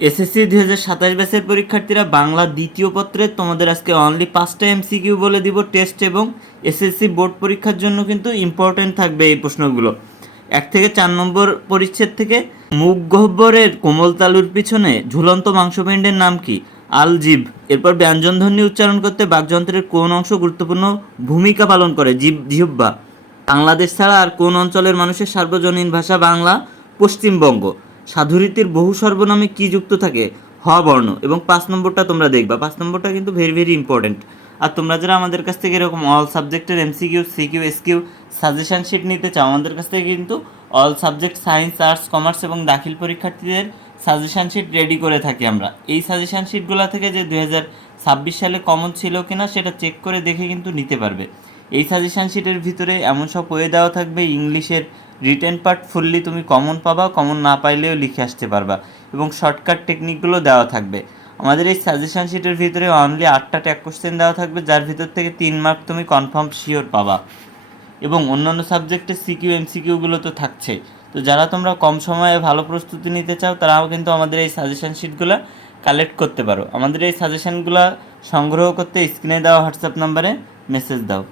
SSC 2027 ব্যাচের পরীক্ষার্থীরা বাংলা দ্বিতীয় পত্রে তোমাদের আজকে অনলি 5টা এমসিকিউ বলে দিব টেস্ট এবং এসএসসি বোর্ড পরীক্ষার জন্য কিন্তু ইম্পর্টেন্ট থাকবে এই প্রশ্নগুলো। 1 থেকে 4 নম্বর পরিচ্ছেদ থেকে, মুখ গহ্বরের কোমল তালুর পিছনে ঝুলন্ত মাংসপিণ্ডের নাম কি? আলজিভ। এরপর ব্যঞ্জনধ্বনি উচ্চারণ করতে বাকযন্ত্রের কোন অংশ গুরুত্বপূর্ণ ভূমিকা পালন করে? জিহ্বা। বাংলাদেশ ছাড়া আর কোন অঞ্চলের মানুষের সার্বজনীন ভাষা বাংলা? পশ্চিমবঙ্গ। সাধুরীতির বহু সর্বনামে কি যুক্ত থাকে? হ বর্ণ। এবং 5 নম্বরটা তোমরা দেখবা, 5 নম্বরটা কিন্তু ভেরি ভেরি ইম্পর্টেন্ট। আর তোমরা যারা আমাদের কাছ থেকে এরকম অল সাবজেক্টের MCQ, CQ, SQ suggestion sheet নিতে চাও, আমাদের কাছ থেকে কিন্তু all subject science, arts, commerce এবং দাখিল পরীক্ষার্থীদের সাজেশন শিট রেডি করে থাকি আমরা। এই সাজেশন শিটগুলো থেকে যে 2026 সালে কমন ছিল কিনা সেটা চেক করে দেখে কিন্তু নিতে পারবে। এই সাজেশন শিটের ভিতরে এমন সব ওয়ে দেওয়া থাকবে, ইংলিশের রিটেন পার্ট ফুললি তুমি কমন পাবা, কমন না পাইলেও লিখে আসতে পারবা, এবং শর্টকাট টেকনিকগুলো দেওয়া থাকবে। আমাদের এই সাজেশন শিটের ভিতরে অনলি 8টা ট্যাগ কোশ্চেন দেওয়া থাকবে, যার ভিতর থেকে 3 মার্ক তুমি কনফার্ম শিওর পাবা, এবং অন্যান্য সাবজেক্টের সিকিউ এমসিকিউগুলো তো থাকছেই। তো যারা তোমরা কম সময়ে ভালো প্রস্তুতি নিতে চাও তারাও কিন্তু আমাদের এই সাজেশন শিটগুলো কালেক্ট করতে পারো। আমাদের এই সাজেশনগুলো সংগ্রহ করতে স্ক্রিনে দেওয়া হোয়াটসঅ্যাপ নাম্বারে মেসেজ দাও।